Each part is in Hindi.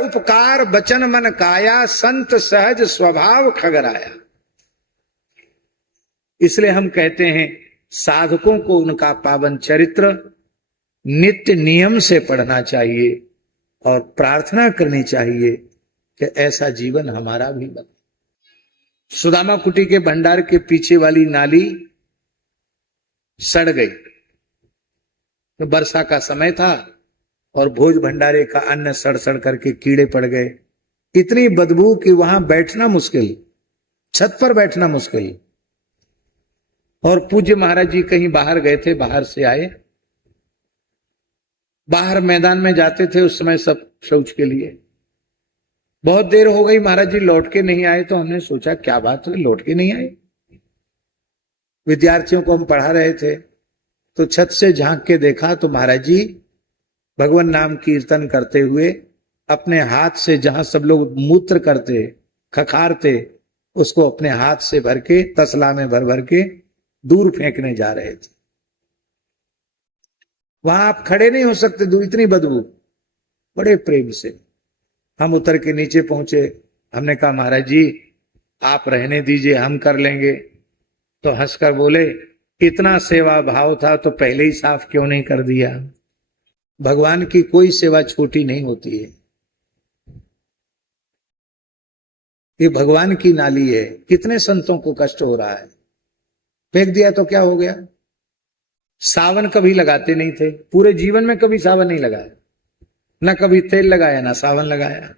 उपकार बचन मन काया, संत सहज स्वभाव खगराया। इसलिए हम कहते हैं साधकों को उनका पावन चरित्र नित्य नियम से पढ़ना चाहिए और प्रार्थना करनी चाहिए कि ऐसा जीवन हमारा भी बने। सुदामा कुटी के भंडार के पीछे वाली नाली सड़ गई, तो वर्षा का समय था और भोज भंडारे का अन्न सड़ सड़ करके कीड़े पड़ गए। इतनी बदबू कि वहां बैठना मुश्किल, छत पर बैठना मुश्किल। और पूज्य महाराज जी कहीं बाहर गए थे, बाहर से आए, बाहर मैदान में जाते थे उस समय सब शौच के लिए। बहुत देर हो गई, महाराज जी लौट के नहीं आए, तो हमने सोचा क्या बात है, लौट के नहीं आए। विद्यार्थियों को हम पढ़ा रहे थे तो छत से झांक के देखा तो महाराज जी भगवान नाम कीर्तन करते हुए अपने हाथ से, जहां सब लोग मूत्र करते खखारते, उसको अपने हाथ से भर के तसला में भर भर के दूर फेंकने जा रहे थे। वहां आप खड़े नहीं हो सकते, दूर इतनी बदबू। बड़े प्रेम से हम उतर के नीचे पहुंचे। हमने कहा महाराज जी आप रहने दीजिए, हम कर लेंगे। तो हंसकर बोले इतना सेवा भाव था तो पहले ही साफ क्यों नहीं कर दिया। भगवान की कोई सेवा छोटी नहीं होती है, ये भगवान की नाली है। कितने संतों को कष्ट हो रहा है, फेंक दिया तो क्या हो गया। सावन कभी लगाते नहीं थे, पूरे जीवन में कभी सावन नहीं लगाया, ना कभी तेल लगाया ना सावन लगाया।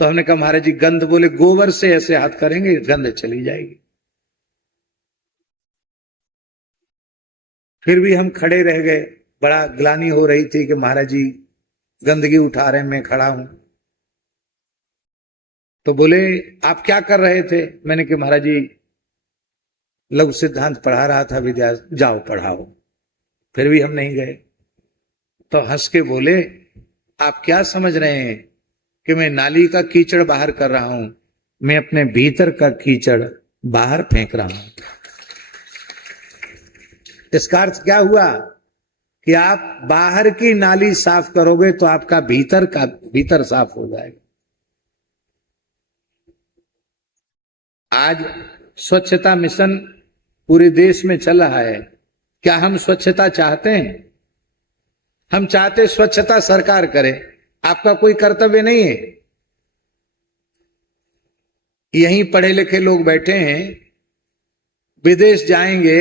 तो हमने कहा महाराज जी गंध, बोले गोबर से ऐसे हाथ करेंगे गंध चली जाएगी। फिर भी हम खड़े रह गए, बड़ा ग्लानि हो रही थी कि महाराज जी गंदगी उठा रहे हैं, मैं खड़ा हूं। तो बोले आप क्या कर रहे थे। मैंने कहा महाराज जी लघु सिद्धांत पढ़ा रहा था विद्या, जाओ पढ़ाओ। फिर भी हम नहीं गए। तो हंस के बोले आप क्या समझ रहे हैं कि मैं नाली का कीचड़ बाहर कर रहा हूं, मैं अपने भीतर का कीचड़ बाहर फेंक रहा हूं। इसका अर्थ क्या हुआ कि आप बाहर की नाली साफ करोगे तो आपका भीतर साफ हो जाएगा। आज स्वच्छता मिशन पूरे देश में चल रहा है। क्या हम स्वच्छता चाहते हैं? हम चाहते स्वच्छता सरकार करे, आपका कोई कर्तव्य नहीं है। यहीं पढ़े लिखे लोग बैठे हैं, विदेश जाएंगे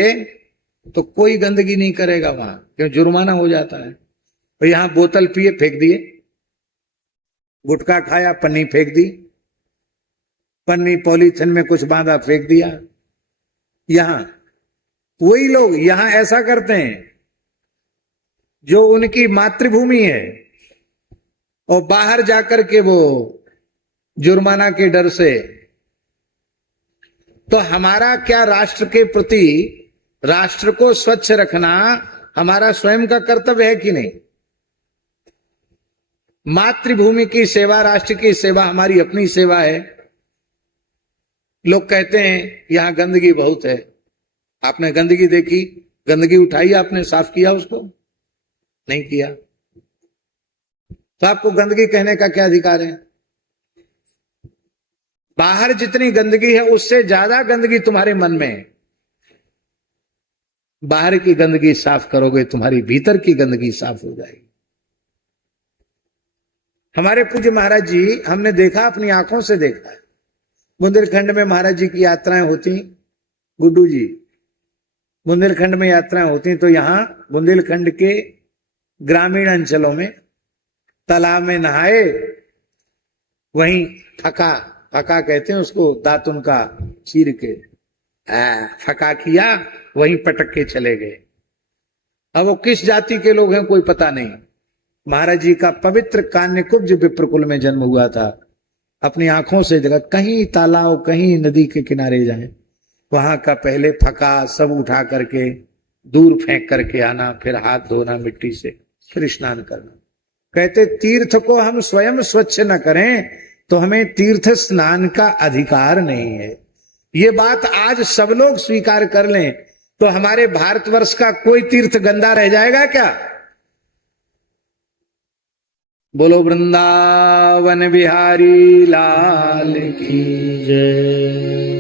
तो कोई गंदगी नहीं करेगा वहां, क्यों जुर्माना हो जाता है। और यहां बोतल पिए फेंक दिए, गुटखा खाया पन्नी फेंक दी, पन्नी पॉलीथिन में कुछ बांधा फेंक दिया। यहां वही लोग यहां ऐसा करते हैं जो उनकी मातृभूमि है, और बाहर जाकर के वो जुर्माना के डर से। तो हमारा क्या राष्ट्र के प्रति, राष्ट्र को स्वच्छ रखना हमारा स्वयं का कर्तव्य है कि नहीं? मातृभूमि की सेवा, राष्ट्र की सेवा हमारी अपनी सेवा है। लोग कहते हैं यहां गंदगी बहुत है। आपने गंदगी देखी? गंदगी उठाई आपने, साफ किया उसको? नहीं किया। तो आपको गंदगी कहने का क्या अधिकार है? बाहर जितनी गंदगी है उससे ज्यादा गंदगी तुम्हारे मन में है। बाहर की गंदगी साफ करोगे तुम्हारी भीतर की गंदगी साफ हो जाएगी। हमारे पूज्य महाराज जी, हमने देखा, अपनी आंखों से देखा, बुंदेलखंड में महाराज जी की यात्राएं होती, गुड्डू जी, बुंदेलखंड में यात्राएं होती, तो यहां बुंदेलखंड के ग्रामीण अंचलों में तालाब में नहाए, वहीं फका कहते हैं उसको, दातुन का चीर के फका किया, वहीं पटक के चले गए। अब वो किस जाति के लोग हैं कोई पता नहीं। महाराज जी का पवित्र कान्यकुब्ज विप्रकुल में जन्म हुआ था। अपनी आंखों से देखा, कहीं तालाब कहीं नदी के किनारे जाए, वहां का पहले फका सब उठा करके दूर फेंक करके आना, फिर हाथ धोना मिट्टी से, फिर स्नान करना। कहते तीर्थ को हम स्वयं स्वच्छ न करें तो हमें तीर्थ स्नान का अधिकार नहीं है। ये बात आज सब लोग स्वीकार कर लें तो हमारे भारतवर्ष का कोई तीर्थ गंदा रह जाएगा क्या? बोलो वृंदावन बिहारी लाल की जय।